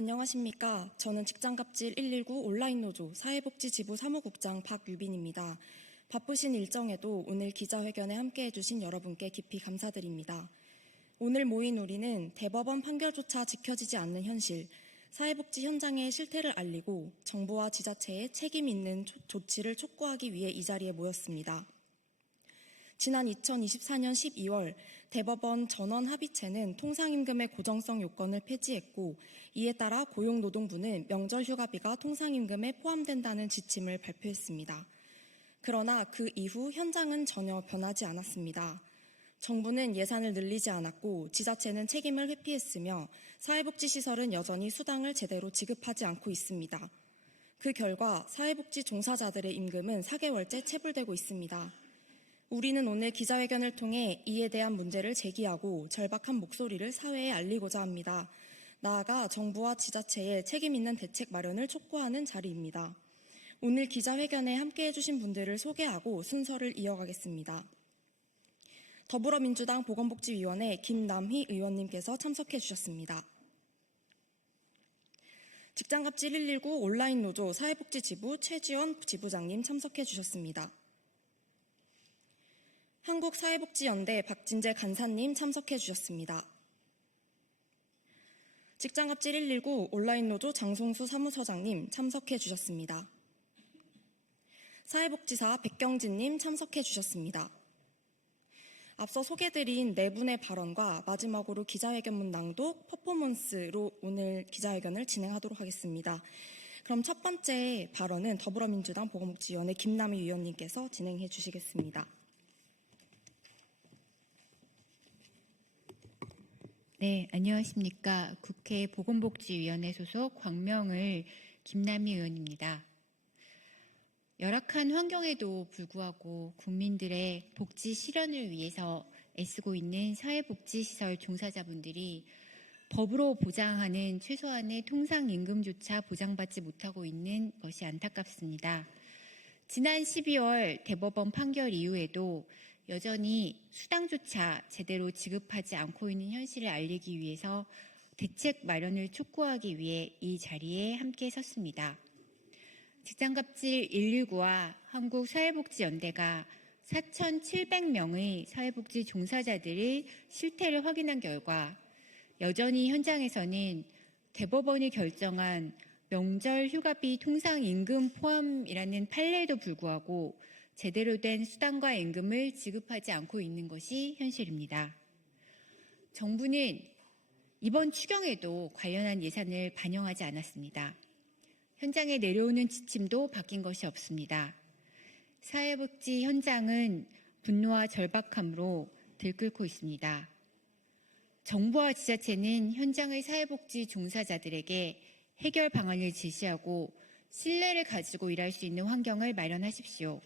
안녕하십니까. 저는 직장갑질 119 온라인 노조 사회복지지부 사무국장 박유빈입니다. 바쁘신 일정에도 오늘 기자회견에 함께 해 주신 여러분께 깊이 감사드립니다. 오늘 모인 우리는 대법원 판결조차 지켜지지 않는 현실, 사회복지 현장의 실태를 알리고 정부와 지자체의 책임 있는 조- 조치를 촉구하기 위해 이 자리에 모였습니다. 지난 2024년 12월 대법원 전원 합의체는 통상임금의 고정성 요건을 폐지했고 이에 따라 고용노동부는 명절 휴가비가 통상임금에 포함된다는 지침을 발표했습니다. 그러나 그 이후 현장은 전혀 변하지 않았습니다. 정부는 예산을 늘리지 않았고 지자체는 책임을 회피했으며 사회복지시설은 여전히 수당을 제대로 지급하지 않고 있습니다. 그 결과 사회복지 종사자들의 임금은 4개월째 체불되고 있습니다. 우리는 오늘 기자회견을 통해 이에 대한 문제를 제기하고 절박한 목소리를 사회에 알리고자 합니다. 나아가 정부와 지자체의 책임 있는 대책 마련을 촉구하는 자리입니다. 오늘 기자회견에 함께 해 주신 분들을 소개하고 순서를 이어가겠습니다. 더불어민주당 보건복지위원회 김남희 의원님께서 참석해 주셨습니다. 직장갑질 119 온라인 노조 사회복지지부 최지원 지부장님 참석해 주셨습니다. 한국사회복지연대 박진재 간사님 참석해 주셨습니다. 직장갑질 119 온라인 노조 장송수 사무서장님 참석해 주셨습니다. 사회복지사 백경진님 참석해 주셨습니다. 앞서 소개드린 네 분의 발언과 마지막으로 기자회견문 낭독 퍼포먼스로 오늘 기자회견을 진행하도록 하겠습니다. 그럼 첫 번째 발언은 더불어민주당 보건복지위원회 김남희 위원님께서 진행해 주시겠습니다. 네, 안녕하십니까. 국회 보건복지위원회 소속 광명을 김남희 의원입니다. 열악한 환경에도 불구하고 국민들의 복지 실현을 위해서 애쓰고 있는 사회복지시설 종사자분들이 법으로 보장하는 최소한의 통상임금조차 보장받지 못하고 있는 것이 안타깝습니다. 지난 12월 대법원 판결 이후에도 여전히 수당조차 제대로 지급하지 않고 있는 현실을 알리기 위해서 대책 마련을 촉구하기 위해 이 자리에 함께 섰습니다. 직장갑질 119와 한국사회복지연대가 4,700명의 사회복지 종사자들의 실태를 확인한 결과 여전히 현장에서는 대법원이 결정한 명절 휴가비 통상 임금 포함이라는 판례에도 불구하고 제대로 된 수당과 임금을 지급하지 않고 있는 것이 현실입니다. 정부는 이번 추경에도 관련한 예산을 반영하지 않았습니다. 현장에 내려오는 지침도 바뀐 것이 없습니다. 사회복지 현장은 분노와 절박함으로 들끓고 있습니다. 정부와 지자체는 현장의 사회복지 종사자들에게 해결 방안을 제시하고 신뢰를 가지고 일할 수 있는 환경을 마련하십시오.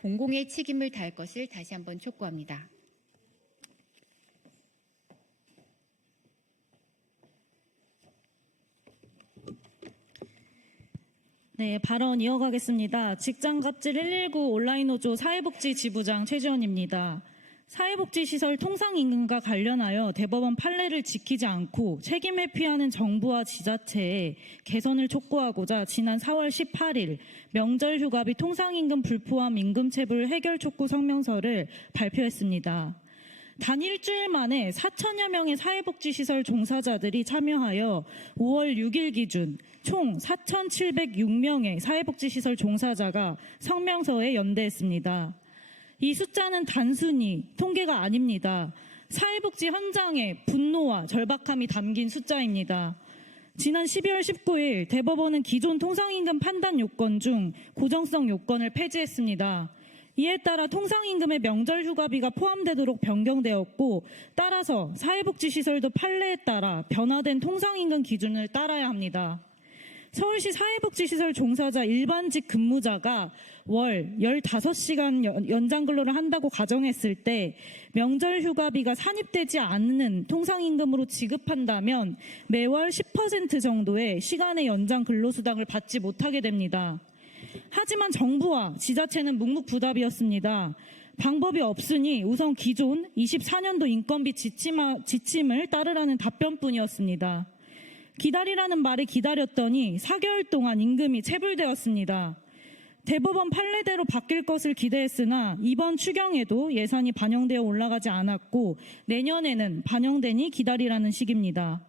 공공의 책임을 다할 것을 다시 한번 촉구합니다. 네, 발언 이어가겠습니다. 직장갑질 119 온라인 노조 사회복지 지부장 최지원입니다. 사회복지시설 통상임금과 관련하여 대법원 판례를 지키지 않고 책임 회피하는 정부와 지자체의 개선을 촉구하고자 지난 4월 18일 명절 휴가비 통상임금 불포함 임금체불 해결 촉구 성명서를 발표했습니다. 단 일주일 만에 4천여 명의 사회복지시설 종사자들이 참여하여 5월 6일 기준 총 4,706명의 사회복지시설 종사자가 성명서에 연대했습니다. 이 숫자는 단순히 통계가 아닙니다. 사회복지 현장의 분노와 절박함이 담긴 숫자입니다. 지난 12월 19일 대법원은 기존 통상임금 판단 요건 중 고정성 요건을 폐지했습니다. 이에 따라 통상임금의 명절 휴가비가 포함되도록 변경되었고 따라서 사회복지시설도 판례에 따라 변화된 통상임금 기준을 따라야 합니다. 서울시 사회복지시설 종사자 일반직 근무자가 월 15시간 연- 연장 근로를 한다고 가정했을 때 명절 휴가비가 산입되지 않는 통상임금으로 지급한다면 매월 10% 정도의 시간의 연장 근로수당을 받지 못하게 됩니다. 하지만 정부와 지자체는 묵묵부답이었습니다. 방법이 없으니 우선 기존 24년도 인건비 지침을 따르라는 답변뿐이었습니다. 기다리라는 말에 기다렸더니 4개월 동안 임금이 체불되었습니다. 대법원 판례대로 바뀔 것을 기대했으나 이번 추경에도 예산이 반영되어 올라가지 않았고 내년에는 반영되니 기다리라는 식입니다.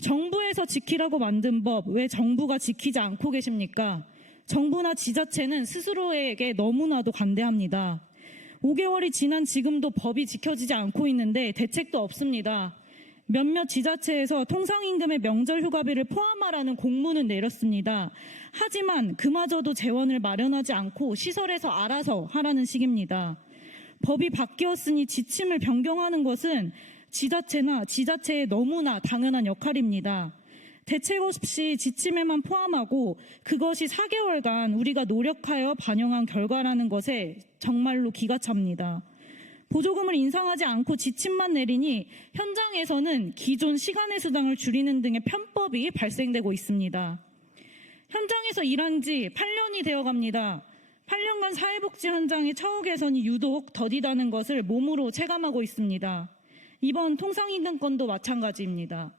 정부에서 지키라고 만든 법 왜 정부가 지키지 않고 계십니까? 정부나 지자체는 스스로에게 너무나도 관대합니다. 5개월이 지난 지금도 법이 지켜지지 않고 있는데 대책도 없습니다. 몇몇 지자체에서 통상임금의 명절 휴가비를 포함하라는 공문은 내렸습니다. 하지만 그마저도 재원을 마련하지 않고 시설에서 알아서 하라는 식입니다. 법이 바뀌었으니 지침을 변경하는 것은 지자체나 지자체의 너무나 당연한 역할입니다. 대책 없이 지침에만 포함하고 그것이 4개월간 우리가 노력하여 반영한 결과라는 것에 정말로 기가 찹니다. 보조금을 인상하지 않고 지침만 내리니 현장에서는 기존 시간의 수당을 줄이는 등의 편법이 발생되고 있습니다. 현장에서 일한 지 8년이 되어 갑니다. 8년간 사회복지 현장의 처우 개선이 유독 더디다는 것을 몸으로 체감하고 있습니다. 이번 통상임금건도 마찬가지입니다.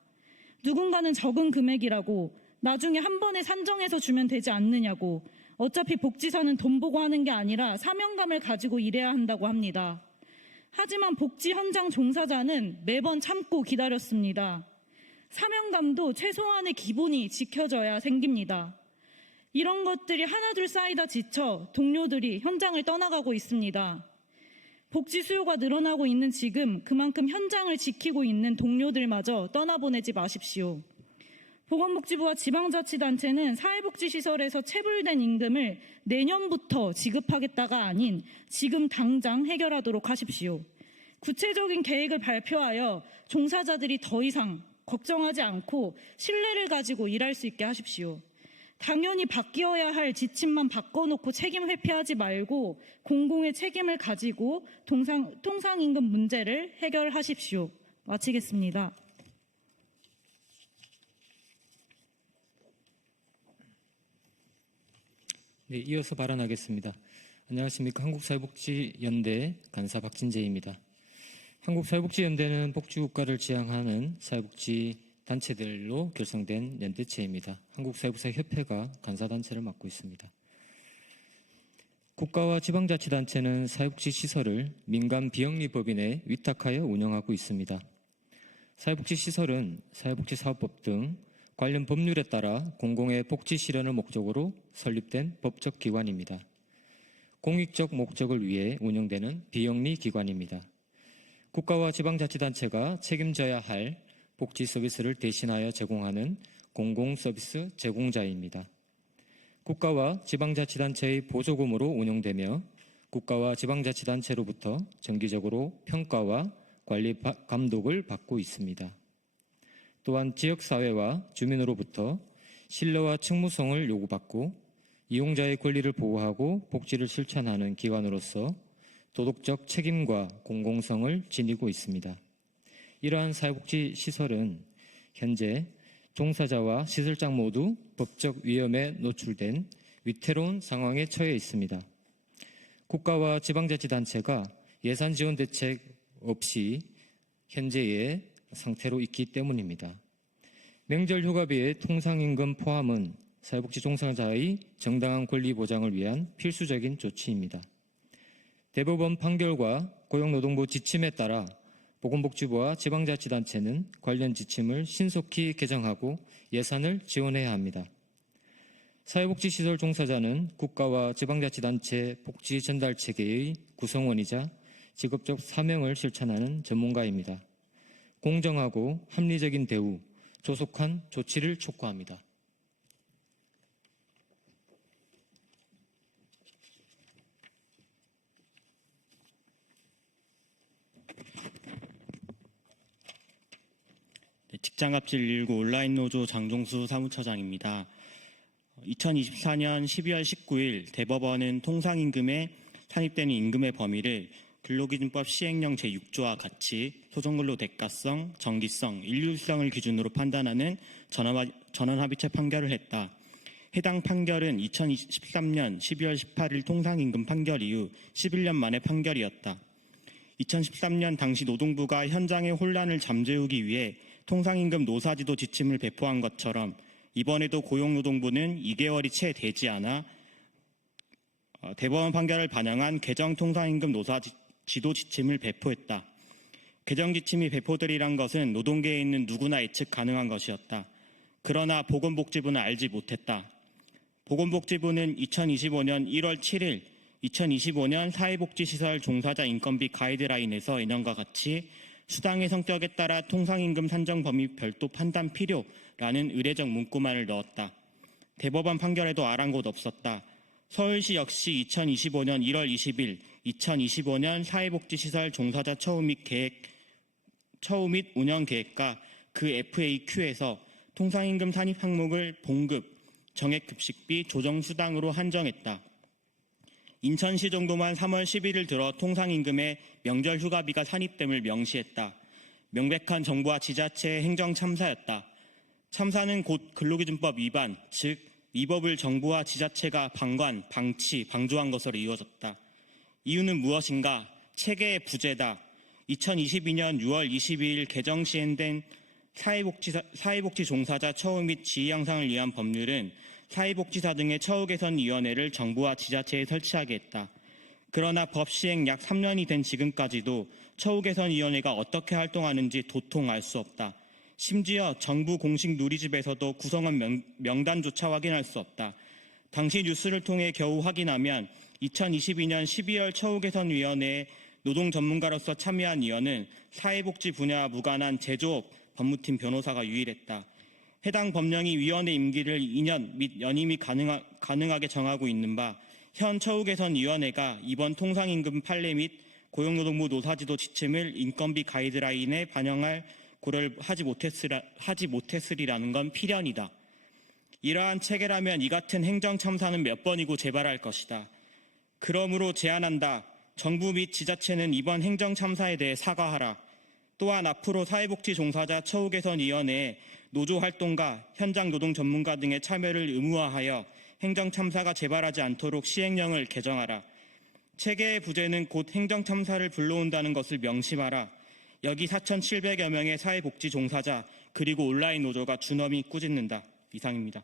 누군가는 적은 금액이라고 나중에 한 번에 산정해서 주면 되지 않느냐고 어차피 복지사는 돈 보고 하는 게 아니라 사명감을 가지고 일해야 한다고 합니다. 하지만 복지 현장 종사자는 매번 참고 기다렸습니다. 사명감도 최소한의 기본이 지켜져야 생깁니다. 이런 것들이 하나둘 쌓이다 지쳐 동료들이 현장을 떠나가고 있습니다. 복지 수요가 늘어나고 있는 지금 그만큼 현장을 지키고 있는 동료들마저 떠나보내지 마십시오. 보건복지부와 지방자치단체는 사회복지시설에서 체불된 임금을 내년부터 지급하겠다가 아닌 지금 당장 해결하도록 하십시오. 구체적인 계획을 발표하여 종사자들이 더 이상 걱정하지 않고 신뢰를 가지고 일할 수 있게 하십시오. 당연히 바뀌어야 할 지침만 바꿔놓고 책임 회피하지 말고 공공의 책임을 가지고 통상임금 문제를 해결하십시오. 마치겠습니다. 네, 이어서 발언하겠습니다. 안녕하십니까. 한국사회복지연대 간사 박진재입니다. 한국사회복지연대는 복지국가를 지향하는 사회복지 단체들로 결성된 연대체입니다. 한국사회복지협회가 간사단체를 맡고 있습니다. 국가와 지방자치단체는 사회복지 시설을 민간 비영리 법인에 위탁하여 운영하고 있습니다. 사회복지 시설은 사회복지사업법 등 관련 법률에 따라 공공의 복지 실현을 목적으로 설립된 법적 기관입니다. 공익적 목적을 위해 운영되는 비영리 기관입니다. 국가와 지방자치단체가 책임져야 할 복지 서비스를 대신하여 제공하는 공공 서비스 제공자입니다. 국가와 지방자치단체의 보조금으로 운영되며 국가와 지방자치단체로부터 정기적으로 평가와 관리 바- 감독을 받고 있습니다. 또한 지역사회와 주민으로부터 신뢰와 책무성을 요구받고 이용자의 권리를 보호하고 복지를 실천하는 기관으로서 도덕적 책임과 공공성을 지니고 있습니다. 이러한 사회복지 시설은 현재 종사자와 시설장 모두 법적 위험에 노출된 위태로운 상황에 처해 있습니다. 국가와 지방자치단체가 예산 지원 대책 없이 현재의 상태로 있기 때문입니다. 명절 휴가비의 통상임금 포함은 사회복지 종사자의 정당한 권리 보장을 위한 필수적인 조치입니다. 대법원 판결과 고용노동부 지침에 따라 보건복지부와 지방자치단체는 관련 지침을 신속히 개정하고 예산을 지원해야 합니다. 사회복지시설 종사자는 국가와 지방자치단체 복지 전달 체계의 구성원이자 직업적 사명을 실천하는 전문가입니다. 공정하고 합리적인 대우, 조속한 조치를 촉구합니다. 네, 직장갑질 119 온라인 노조 장종수 사무처장입니다. 2024년 12월 19일 대법원은 통상임금에 산입되는 임금의 범위를 근로기준법 시행령 제6조와 같이 소정근로 대가성, 정기성, 일률성을 기준으로 판단하는 전원- 전원합의체 판결을 했다. 해당 판결은 2013년 12월 18일 통상임금 판결 이후 11년 만의 판결이었다. 2013년 당시 노동부가 현장의 혼란을 잠재우기 위해 통상임금 노사지도 지침을 배포한 것처럼 이번에도 고용노동부는 2개월이 채 되지 않아 어, 대법원 판결을 반영한 개정 통상임금 노사지 도 지침을 배포했다. 개정 지침이 배포되리란 것은 노동계에 있는 누구나 예측 가능한 것이었다. 그러나 보건복지부는 알지 못했다. 보건복지부는 2025년 1월 7일 2025년 사회복지시설 종사자 인건비 가이드라인에서 인형과 같이 수당의 성격에 따라 통상임금 산정 범위 별도 판단 필요라는 의례적 문구만을 넣었다. 대법원 판결에도 아랑곳 없었다. 서울시 역시 2025년 1월 20일 2025년 사회복지시설 종사자 처우 및 계획 처우 및 운영 계획과 그 FAQ에서 통상임금 산입 항목을 봉급, 정액급식비, 조정수당으로 한정했다. 인천시 정도만 3월 11일 들어 통상임금에 명절 휴가비가 산입됨을 명시했다. 명백한 정부와 지자체의 행정 참사였다. 참사는 곧 근로기준법 위반, 즉 위법을 정부와 지자체가 방관, 방치, 방조한 것으로 이루어졌다. 이유는 무엇인가? 체계의 부재다. 2022년 6월 22일 개정 시행된 사회복지사, 사회복지 종사자 처우 및 지위 향상을 위한 법률은 사회복지사 등의 처우 개선 위원회를 정부와 지자체에 설치하게 했다. 그러나 법 시행 약 3년이 된 지금까지도 처우 개선 위원회가 어떻게 활동하는지 도통 알 수 없다. 심지어 정부 공식 누리집에서도 구성원 명, 명단조차 확인할 수 없다. 당시 뉴스를 통해 겨우 확인하면 2022년 12월 처우 개선 위원회에 노동 전문가로서 참여한 위원은 사회복지 분야와 무관한 제조업 법무팀 변호사가 유일했다. 해당 법령이 위원회 임기를 2년 및 연임이 가능하, 가능하게 정하고 있는 바 현 처우 개선 위원회가 이번 통상임금 판례 및 고용노동부 노사지도 지침을 인건비 가이드라인에 반영할 고려를 하지, 못했으라, 하지 못했으리라는 건 필연이다. 이러한 체계라면 이 같은 행정 참사는 몇 번이고 재발할 것이다. 그러므로 제안한다. 정부 및 지자체는 이번 행정 참사에 대해 사과하라. 또한 앞으로 사회복지 종사자 처우 개선 위원회에 노조 활동가, 현장 노동 전문가 등의 참여를 의무화하여 행정 참사가 재발하지 않도록 시행령을 개정하라. 체계의 부재는 곧 행정 참사를 불러온다는 것을 명심하라. 여기 4,700여 명의 사회복지 종사자 그리고 온라인 노조가 준엄히 꾸짖는다. 이상입니다.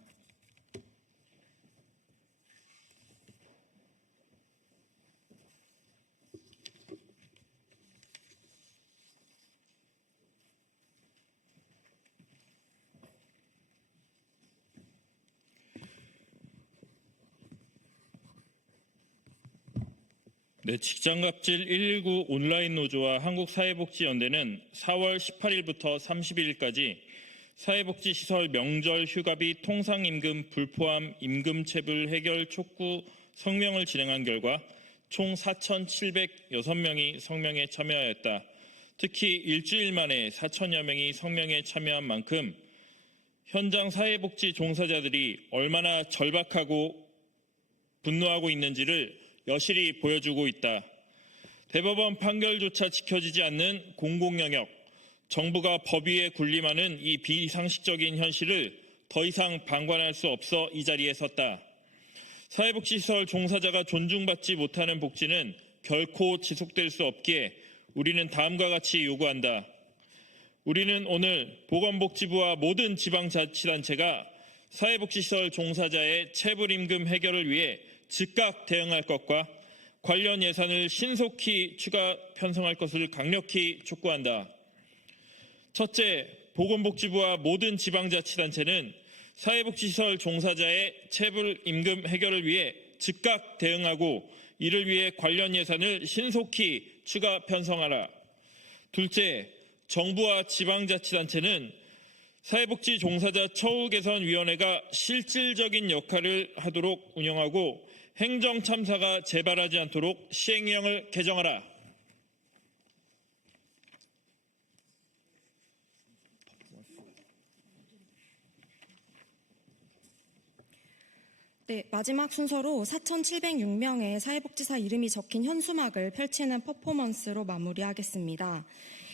네, 직장갑질 119 온라인 노조와 한국사회복지연대는 4월 18일부터 31일까지 사회복지시설 명절 휴가비 통상임금 불포함 임금체불 해결 촉구 성명을 진행한 결과 총 4,706명이 성명에 참여하였다. 특히 일주일 만에 4천여 명이 성명에 참여한 만큼 현장 사회복지 종사자들이 얼마나 절박하고 분노하고 있는지를 여실히 보여주고 있다. 대법원 판결조차 지켜지지 않는 공공영역, 정부가 법 위에 군림하는 이 비상식적인 현실을 더 이상 방관할 수 없어 이 자리에 섰다. 사회복지시설 종사자가 존중받지 못하는 복지는 결코 지속될 수 없기에 우리는 다음과 같이 요구한다. 우리는 오늘 보건복지부와 모든 지방자치단체가 사회복지시설 종사자의 체불임금 해결을 위해 즉각 대응할 것과 관련 예산을 신속히 추가 편성할 것을 강력히 촉구한다. 첫째, 보건복지부와 모든 지방자치단체는 사회복지시설 종사자의 체불 임금 해결을 위해 즉각 대응하고 이를 위해 관련 예산을 신속히 추가 편성하라. 둘째, 정부와 지방자치단체는 사회복지 종사자 처우 개선 위원회가 실질적인 역할을 하도록 운영하고 행정 참사가 재발하지 않도록 시행령을 개정하라. 네, 마지막 순서로 4,706명의 사회복지사 이름이 적힌 현수막을 펼치는 퍼포먼스로 마무리하겠습니다.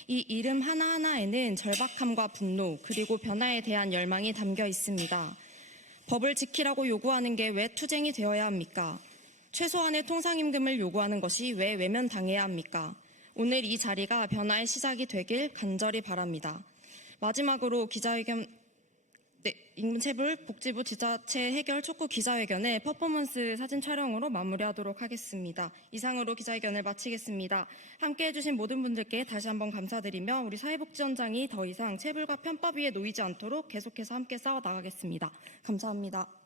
이 이름 하나하나에는 절박함과 분노, 그리고 변화에 대한 열망이 담겨 있습니다. 법을 지키라고 요구하는 게 왜 투쟁이 되어야 합니까? 최소한의 통상임금을 요구하는 것이 왜 외면당해야 합니까? 오늘 이 자리가 변화의 시작이 되길 간절히 바랍니다. 마지막으로 기자회견 네, 인문체불 복지부 지자체 해결 촉구 기자회견을 퍼포먼스 사진 촬영으로 마무리하도록 하겠습니다. 이상으로 기자회견을 마치겠습니다. 함께 해 주신 모든 분들께 다시 한번 감사드리며 우리 사회복지원장이 더 이상 체불과 편법 위에 놓이지 않도록 계속해서 함께 싸워 나가겠습니다. 감사합니다.